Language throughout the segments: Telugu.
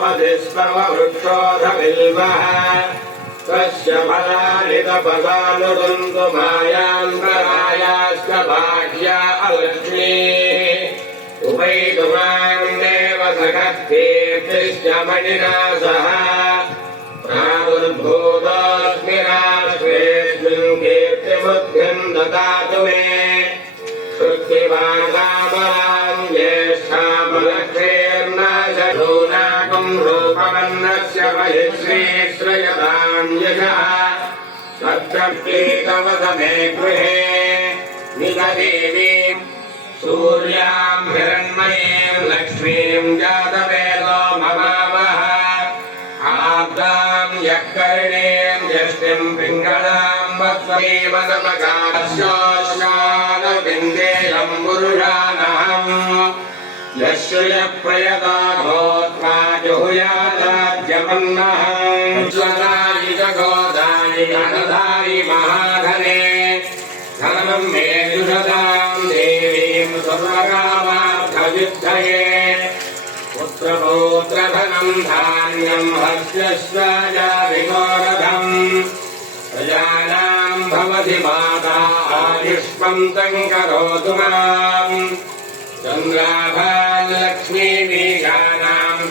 वनस्पतिस्पर्ववृक्षोधबिल्वः तस्य फलानि तपसानुदन्तु मायान्तरायाश्च भाग्या अलक्ष्मीः। उपैतुमाम् देव सखत्तीर्थिश्च मणिना सह प्रादुर्भूतोऽस्मिराश्रेऽस्मिन् कीर्तिबुद्धिम् ददातु मे। श्रुतिवादामलाम् रूपवन्नस्य महिश्रीश्रयताम् यशः सत्रप्रीतवसमे गृहे निगदेवीम् सूर्याम् हिरण्मयीम् लक्ष्मीम् जातवेदो ममावः आब्दाम् यःकर्णीम् यष्टिम् पिङ्गळाम् वत्समीवदपकाश्योष्णानविन्देयम् पुरुषानहम् यश्रुयप्रयता भूत्वा जुहुयादाद्यमन्नहम् ప్రపన్నజ్వదాయి జగోదాయి గణదాయి మహాధనే ధనం మే దుషదాం దేవీం స్వర్గామార్థయుద్ధయే పుత్రపౌత్రధనం ధాన్యం హస్యశ్వజావిమోరథం ప్రజానాం భవతి మాతా ఆయుష్మంతం కరోతు మాం చంద్రాభాలక్ష్మీబీజానాం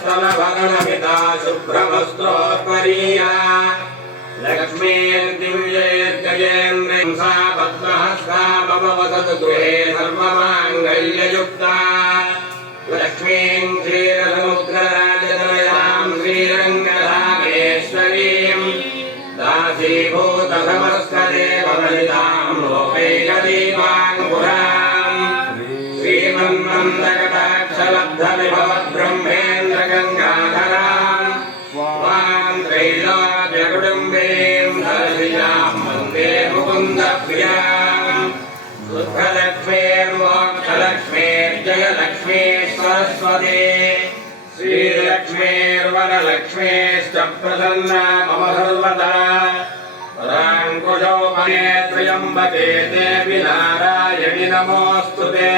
वत्तनाधिस्तनभरणमिता शुभ्रमस्तोत्तरीया लक्ष्मीर्दिव्यैर्गजेन्द्रियं सा पद्महस्ता मम वसतु गृहे सर्वमाङ्गल्ययुक्ता लक्ष्मीं क्षीरसमुद्रराजतनयां श्रीरङ्गधामेश्वरीं दासीभूतसमस्तदेवललितां लोकैकदीपाङ्कुराम् श्रीमन्मन्दकटाक्षलब्धविभवद्ब्रह्मेन्द्रगङ्गाधराम् श्रीलक्ष्मीर्वरलक्ष्मीश्च प्रसन्ना मम सर्वदा पराङ्कुशोपने त्र्यम्बके देवि नारायणि नमोऽस्तु ते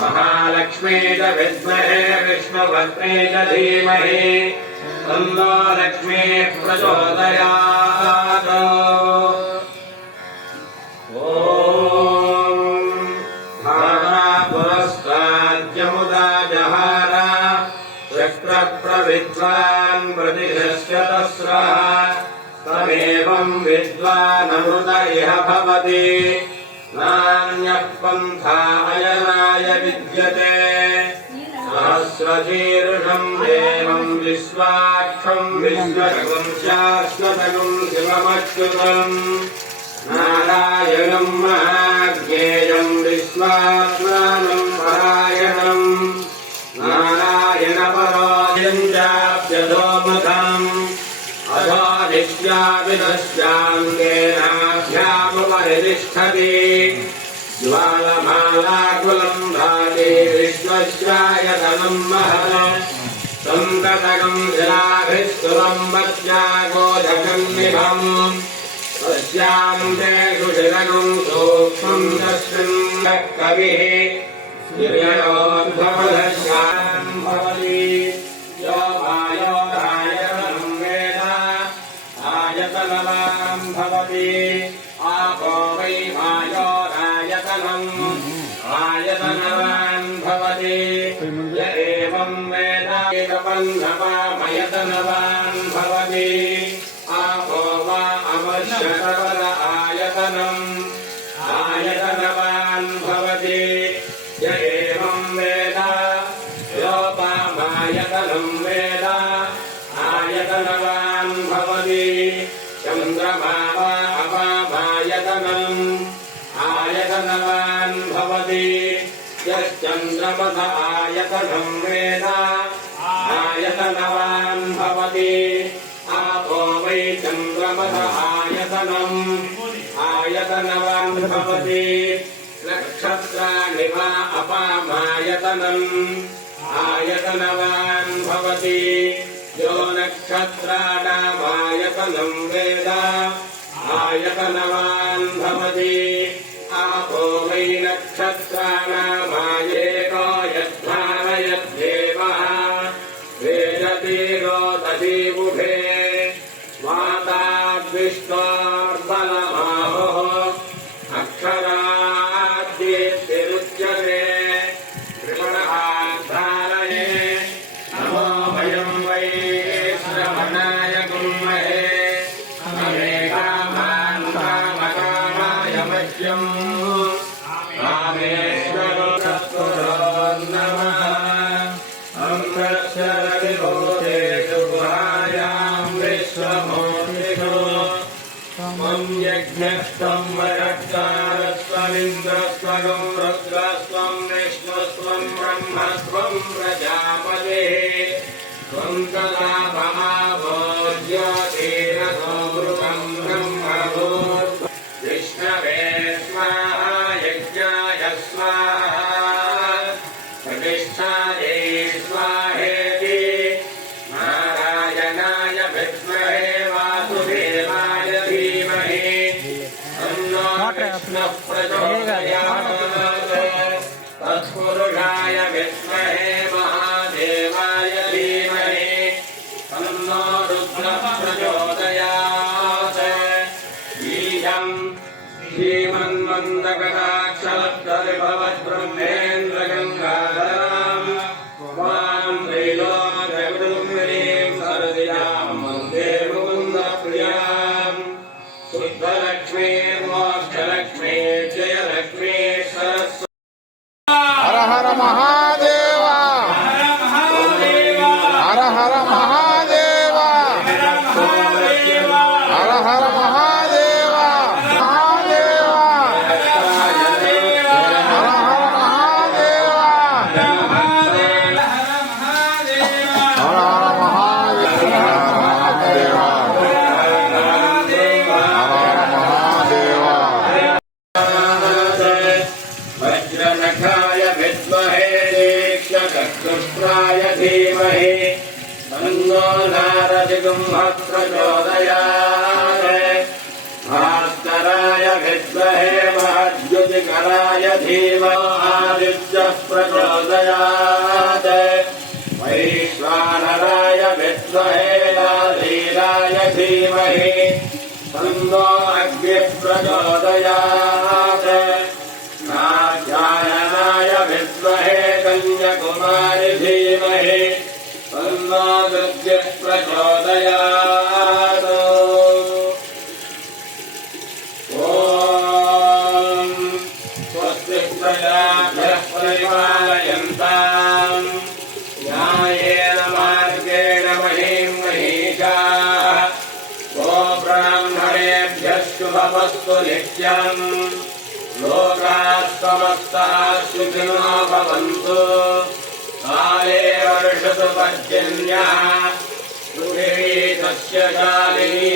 महालक्ष्मी च विद्महे विष्णुभद्रे च धीमहि तन्नो लक्ष्मीः प्रचोदयात् चक्रप्रविद्वान् प्रतिशस्य तस्रः। तमेवम् विद्वानमृत इह भवति। नान्यः पन्था विद्यते। सहस्रशीर्षम् देवम् विश्वाक्षम् विश्वगम् शाश्वतगम् शिवमच्युतम् नारायणम् महाज्ञेयम् विश्वात्मानम् परायणम्। निश्यापि नश्याङ्गेनाभ्यामुपरितिष्ठति ज्वालमालाकुलम् भाति विश्वस्यायतनम् महत् सन्ततकम् शिलाभिस्तुलम् वत्यागोधकम् निभम् तस्याम् तेषु शिरगम् सूक्ष्मम् तस्मिन् कविः गिर्ययोद्भवदस्याम् भवति आपो वा अवश्यतवर आयतनम् आयतनवान् भवति य एवम् वेद योपामायतनम् वेद आयतनवान् भवति चन्द्रमा वा अपामायतनम् आयतनवान् भवति यश्चन्द्रमस आयतनम् वेद आयतनवान् भवति आपो वै चन्द्रमस आयतनम् आयतनवान् भवति नक्षत्राणि वा अपामायतनम् आयतनवान् भवति यो नक्षत्राणामायतनम् वेद आयतनवान् भवति आपो वै नक्षत्राणामायेको विष्णुस्त्वं ब्रह्मस्त्वं प्रजापतिः। त्वं तदा विष्णवे स्वाहा यज्ञाय स्वाहा। प्रतिष्ठायै स्वाहेति। नारायणाय विद्महे वासुदेवाय धीमहि। तन्नो विष्णुः प्रचोदयात्। भास्कराय विद्महे महद्युतिकराय धीमो आदित्यः प्रचोदयात् वैश्वानराय विद्महे लाधीराय धीमहि तन्नो अग्निः प्रचोदयात् नाध्यायनाय विद्महे कन्यकुमारि धीमहि तन्नो दुर्गः प्रचोदयात् ॐ स्वस्ति प्रजाभ्यः परिपालयन्ताम् न्यायेन मार्गेण महीं महीषाः गोब्राह्मणेभ्यः शुभमस्तु नित्यम् लोकाः समस्ताः सुखिनो भवन्तु काले वर्षतु पर्जन्यः पृथिवी सस्यशालिनी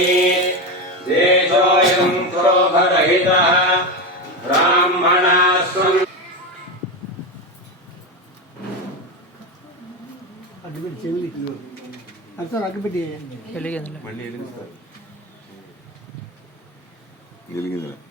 देशोऽयं क्षोभरहितः ब्राह्मणाः सन् అగ్గిపెట్టి చెవిలి అసలు అగ్గిపెట్టి మళ్ళీ వెలిగిస్తారు వెలిగిందిలే సమర్పయామి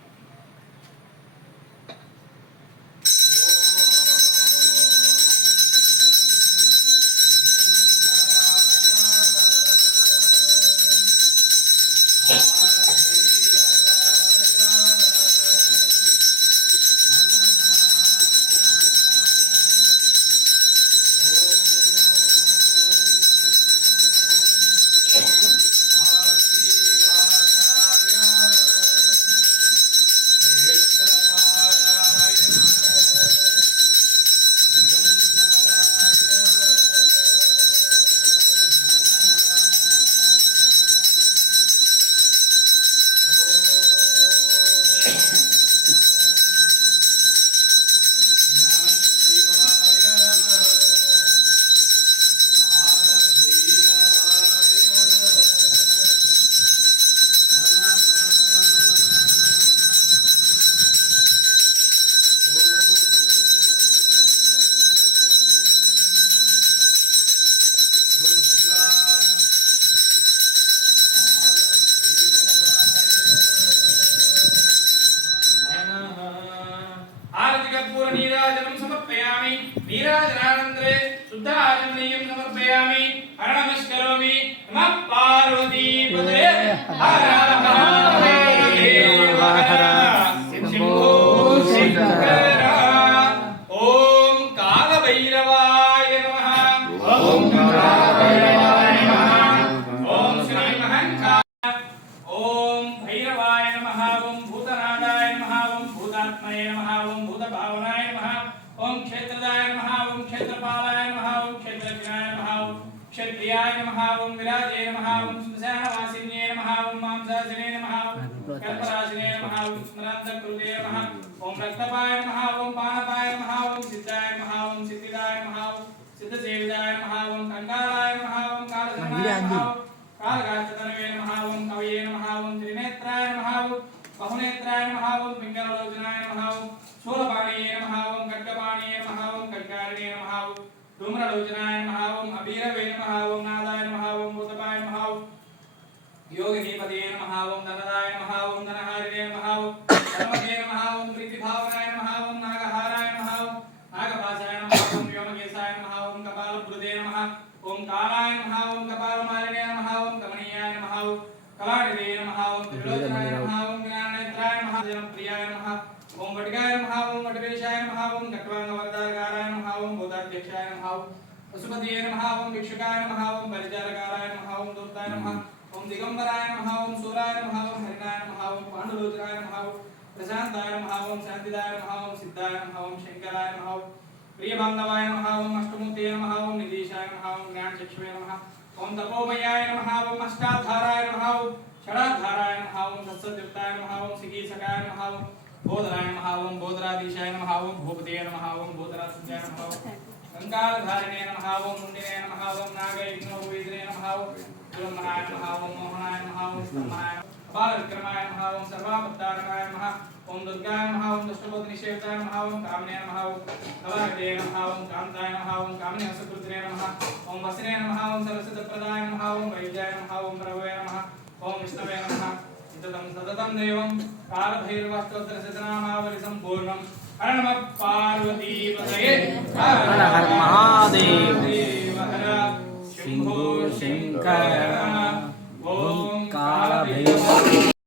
मांसाशने नमः कर्पराशने नमः ओम स्मरान्तकृते नमः ओम रक्तपाय नमः ओम पानपाय नमः ओम सिद्धाय नमः ओम सिद्धिदाय नमः ओम सिद्धसेविताय नमः ओम कंगालाय नमः ओम कालधर्माय नमः कालगास्तनवे नमः ओम कवये नमः ओम त्रिनेत्राय नमः ओम बहुनेत्राय नमः ओम पिंगललोचनाय नमः ओम शूलपाणये नमः ओम खड्गपाणये नमः ओम खड्गारिणे नमः ओम धूम्रलोचनाय नमः ओम अभीरवे नमः ओम नादाय नमः ओम भूतपाय नमः ओम ఓం భూతపాయ నమః ఓం యోగినీపదే నమః ఓం ధనదాయ నమః ఓం ధనహారిణే నమః ఓం ధనమతే నమః ఓం ప్రీతిభావనాయ నమః ఓం నాగహారాయ నమః ఓం నాగపాశాయ నమః ఓం వ్యోమకేశాయ నమః ఓం కపాలభృదే నమః ఓం కాలాయ నమః ఓం కపాలమాలినే నమః ఓం కమనీయాయ నమః ఓం కళానిధే నమః ఓం త్రిలోచనాయ నమః ఓం జ్ఞాననేత్రాయ నమః ప్రియాయ నమః ఓం వటికాయ నమః ఓం వటివేశాయ నమః ఓం ఖట్వాంగవర్ధాకారాయ నమః ఓం భూతాధ్యక్షాయ నమః ఓం పశుపతియే నమః ఓం భిక్షుకాయ నమః ఓం పరిచారకారాయ ओम दिगंबराय नमः ओम सूराय नमः ओम हरिनाय नमः ओम पांडुलोचनाय नमः ओम प्रशांताय नमः ओम शांतिदाय नमः ओम सिद्धाय नमः ओम शंकराय नमः ओम प्रिय बांधवाय नमः ओम अष्टमूर्तये नमः ओम निदेशाय नमः ओम ज्ञान चक्षुवे नमः ओम तपोमयाय नमः ओम अष्टाधाराय नमः ओम षडाधाराय नमः ओम सत्सद्युक्ताय नमः ओम सिकीसकाय नमः ओम बोधराय नमः ओम बोधराधीशाय नमः ओम भूपतये नमः ओम बोधरासंजय नमः ओम गंगाधारिणे नमः ओम मुंडिने नमः ओम नागय नमः ओम ब्रह्मणाय महाओं मोहनाय महाओं स्तमाय बालविक्रमाय महाओं सर्वापत्तारणाय महा ओम दुर्गाय महाओं दुष्टबोधनिषेवताय महाओं कामने महाओं कवरदे महाओं कामताय महाओं कामने असकृत्रे नमः ओम वसने महाओं सरस्वतप्रदाय महाओं वैद्याय महाओं प्रभवे नमः ओम विष्णवे नमः इतदं सततं देवं कालभैरवस्तोत्रशतनामावलि सम्पूर्णं हर नमः पार्वतीपतये हर हर महादेव ఇతదం సతతం దేవం కాలభైరవస్తోత్రశతనామావళి